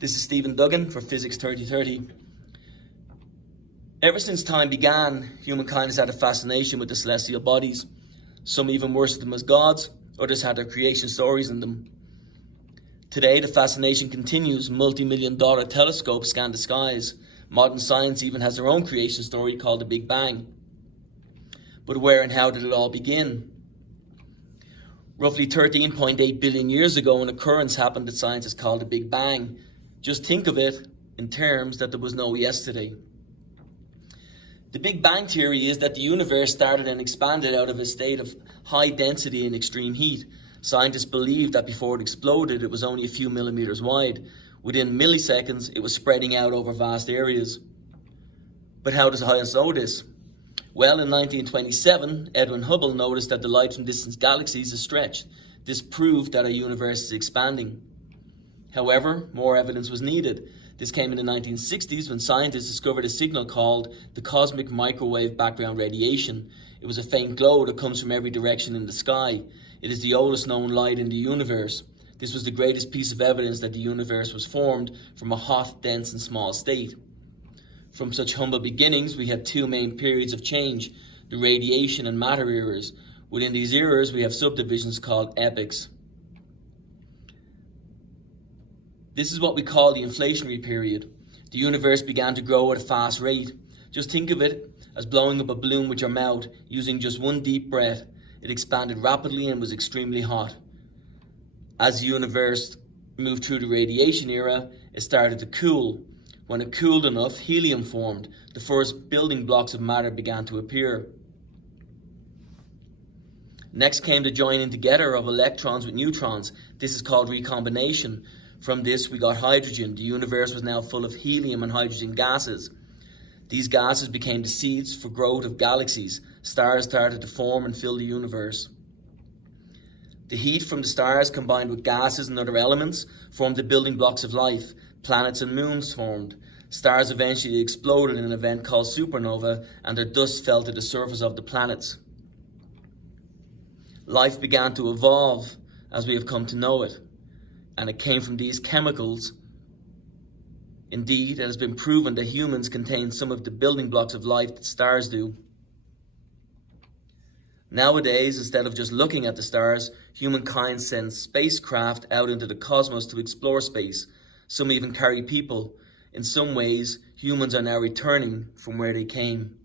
This is Stephen Duggan for Physics 3030. Ever since time began, humankind has had a fascination with the celestial bodies. Some even worship them as gods, others had their creation stories in them. Today, the fascination continues. Multi-million-dollar telescopes scan the skies. Modern science even has their own creation story called the Big Bang. But where and how did it all begin? Roughly 13.8 billion years ago, an occurrence happened that scientists call the Big Bang. Just think of it in terms that there was no yesterday. The Big Bang theory is that the universe started and expanded out of a state of high density and extreme heat. Scientists believe that before it exploded, it was only a few millimeters wide. Within milliseconds, it was spreading out over vast areas. But how does science know this? Well, in 1927, Edwin Hubble noticed that the light from distant galaxies is stretched. This proved that our universe is expanding. However, more evidence was needed. This came in the 1960s when scientists discovered a signal called the cosmic microwave background radiation. It was a faint glow that comes from every direction in the sky. It is the oldest known light in the universe. This was the greatest piece of evidence that the universe was formed from a hot, dense and small state. From such humble beginnings, we have two main periods of change, the radiation and matter eras. Within these eras, we have subdivisions called epochs. This is what we call the inflationary period. The universe began to grow at a fast rate. Just think of it as blowing up a balloon with your mouth using just one deep breath. It expanded rapidly and was extremely hot. As the universe moved through the radiation era, it started to cool. When it cooled enough, helium formed. The first building blocks of matter began to appear. Next came the joining together of electrons with neutrons. This is called recombination. From this, we got hydrogen. The universe was now full of helium and hydrogen gases. These gases became the seeds for growth of galaxies. Stars started to form and fill the universe. The heat from the stars combined with gases and other elements formed the building blocks of life. Planets and moons formed. Stars eventually exploded in an event called supernova, and their dust fell to the surface of the planets. Life began to evolve as we have come to know it, and it came from these chemicals. Indeed, it has been proven that humans contain some of the building blocks of life that stars do. Nowadays, instead of just looking at the stars, humankind sends spacecraft out into the cosmos to explore space. Some even carry people. In some ways, humans are now returning from where they came.